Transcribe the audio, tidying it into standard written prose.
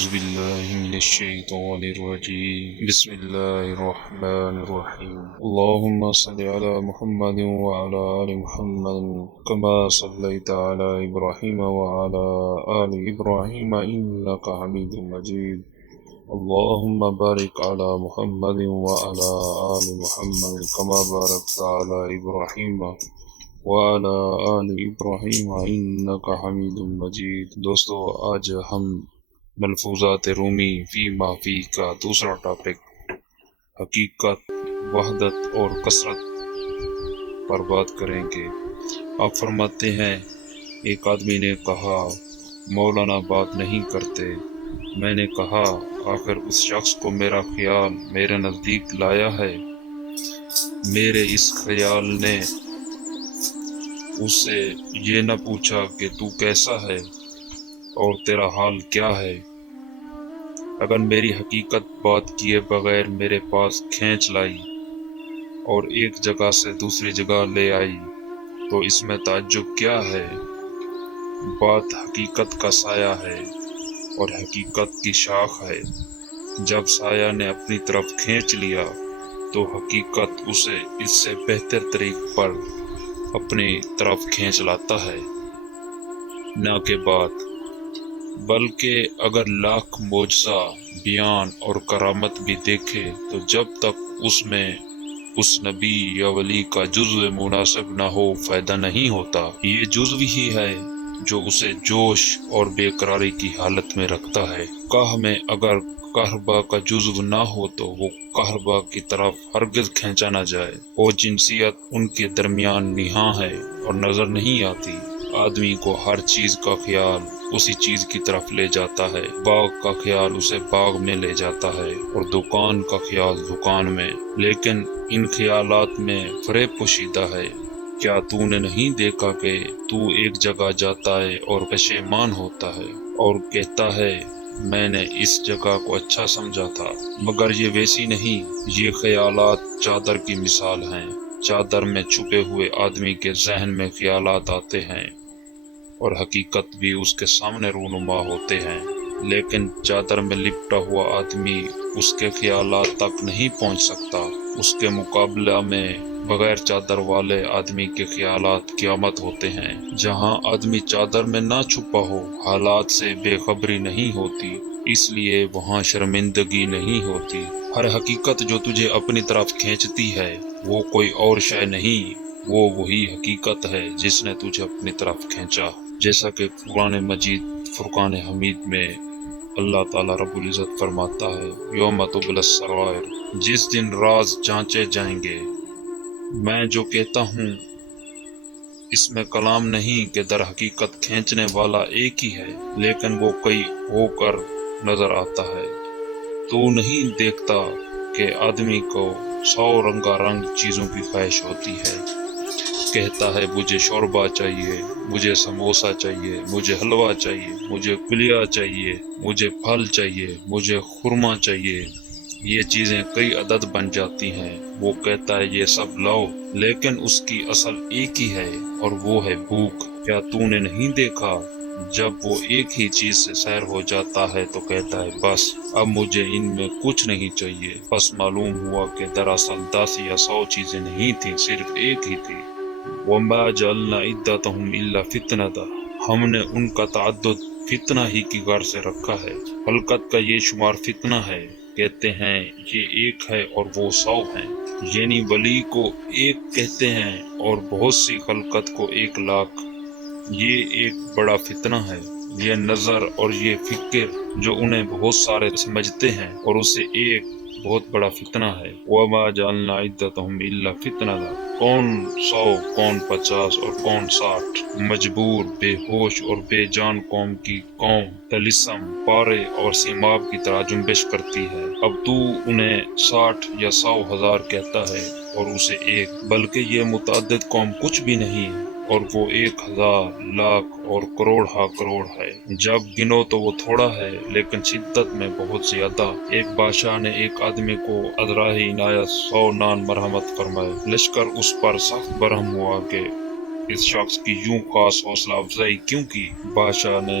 أعوذ بالله من الشيطان الرجيم بسم الله الرحمن الرحيم اللهم صل على محمد وعلى آل محمد كما صليت على إبراهيم وعلى آل إبراهيم إنك حميد مجيد اللهم بارك على محمد وعلى آل محمد كما باركت على إبراهيم وعلى آل إبراهيم إنك حميد مجيد۔ دوستو، آج ہم ملفوظات رومی فی ما فی کا دوسرا ٹاپک حقیقت، وحدت اور کثرت پر بات کریں گے۔ آپ فرماتے ہیں، ایک آدمی نے کہا مولانا بات نہیں کرتے۔ میں نے کہا آخر اس شخص کو میرا خیال میرے نزدیک لایا ہے۔ میرے اس خیال نے اس سے یہ نہ پوچھا کہ تو کیسا ہے اور تیرا حال کیا ہے۔ اگر میری حقیقت بات کیے بغیر میرے پاس کھینچ لائی اور ایک جگہ سے دوسری جگہ لے آئی تو اس میں تعجب کیا ہے؟ بات حقیقت کا سایہ ہے اور حقیقت کی شاخ ہے۔ جب سایہ نے اپنی طرف کھینچ لیا تو حقیقت اسے اس سے بہتر طریق پر اپنی طرف کھینچ لاتا ہے، نہ کہ بات۔ بلکہ اگر لاکھ معجزہ بیان اور کرامت بھی دیکھے تو جب تک اس میں اس نبی یا ولی کا جزو مناسب نہ ہو فائدہ نہیں ہوتا۔ یہ جزو ہی ہے جو اسے جوش اور بے قراری کی حالت میں رکھتا ہے۔ کاہ میں اگر کہربا کا جزو نہ ہو تو وہ کہربا کی طرف ہرگز کھینچا نہ جائے۔ وہ جنسیت ان کے درمیان نہاں ہے اور نظر نہیں آتی۔ آدمی کو ہر چیز کا خیال اسی چیز کی طرف لے جاتا ہے۔ باغ کا خیال اسے باغ میں لے جاتا ہے اور دکان کا خیال دکان میں۔ لیکن ان خیالات میں فریب پوشیدہ ہے۔ کیا تو نے نہیں دیکھا کہ تو ایک جگہ جاتا ہے اور پشیمان ہوتا ہے اور کہتا ہے میں نے اس جگہ کو اچھا سمجھا تھا، مگر یہ ویسی نہیں۔ یہ خیالات چادر کی مثال ہیں۔ چادر میں چھپے ہوئے آدمی کے ذہن میں خیالات آتے ہیں اور حقیقت بھی اس کے سامنے رونما ہوتے ہیں، لیکن چادر میں لپٹا ہوا آدمی اس کے خیالات تک نہیں پہنچ سکتا۔ اس کے مقابلہ میں بغیر چادر والے آدمی کے خیالات قیامت ہوتے ہیں۔ جہاں آدمی چادر میں نہ چھپا ہو حالات سے بے خبری نہیں ہوتی، اس لیے وہاں شرمندگی نہیں ہوتی۔ ہر حقیقت جو تجھے اپنی طرف کھینچتی ہے وہ کوئی اور شے نہیں، وہ وہی حقیقت ہے جس نے تجھے اپنی طرف کھینچا۔ جیسا کہ قرآن مجید فرقان حمید میں اللہ تعالیٰ رب العزت فرماتا ہے، یوم تبلی السرائر، جس دن راز جانچے جائیں گے۔ میں جو کہتا ہوں اس میں کلام نہیں کہ در حقیقت کھینچنے والا ایک ہی ہے، لیکن وہ کئی ہو کر نظر آتا ہے۔ تو نہیں دیکھتا کہ آدمی کو 100 رنگا رنگ چیزوں کی خواہش ہوتی ہے۔ کہتا ہے مجھے شوربہ چاہیے، مجھے سموسہ چاہیے، مجھے حلوہ چاہیے، مجھے کلیا چاہیے، مجھے پھل چاہیے، مجھے خرما چاہیے۔ یہ چیزیں کئی عدد بن جاتی ہیں۔ وہ کہتا ہے یہ سب لاؤ، لیکن اس کی اصل ایک ہی ہے اور وہ ہے بھوک۔ کیا تو نے نہیں دیکھا جب وہ ایک ہی چیز سے سیر ہو جاتا ہے تو کہتا ہے بس اب مجھے ان میں کچھ نہیں چاہیے۔ بس معلوم ہوا کہ دراصل 10 یا 100 چیزیں نہیں تھیں، صرف ایک ہی تھی۔ وَمَا جَعَلْنَا عِدَّتَهُمْ إِلَّا فِتْنَةً، ہم نے ان کا تعدد فتنہ ہی کی غرض سے رکھا ہے۔ خلقت کا یہ شمار فتنہ ہے۔ کہتے ہیں یہ ایک ہے اور وہ 100 ہیں، یعنی ولی کو ایک کہتے ہیں اور بہت سی خلقت کو 1,00,000۔ یہ ایک بڑا فتنہ ہے۔ یہ نظر اور یہ فکر جو انہیں بہت سارے سمجھتے ہیں اور اسے ایک بہت بڑا فتنہ ہے۔ وَمَا جَعَلْنَا عِدَّتَهُمْ إِلَّا فِتْنَةً، کون 100 کون 50 اور کون 60، مجبور بے ہوش اور بے جان قوم کی قوم طلسم پارے اور سیماب کی طرح جنبش کرتی ہے۔ اب تو انہیں 60 یا 100,000 کہتا ہے اور اسے ایک، بلکہ یہ متعدد قوم کچھ بھی نہیں اور وہ 1,000 لاکھ اور کروڑ ہا کروڑ ہے۔ جب گنو تو وہ تھوڑا ہے لیکن شدت میں بہت زیادہ۔ ایک بادشاہ نے ایک آدمی کو ادراہ عنایت 100 نان مرحمت فرمائے۔ لشکر اس پر سخت برہم ہوا کہ اس شخص کی یوں خاص حوصلہ افزائی کیوں کی؟ بادشاہ نے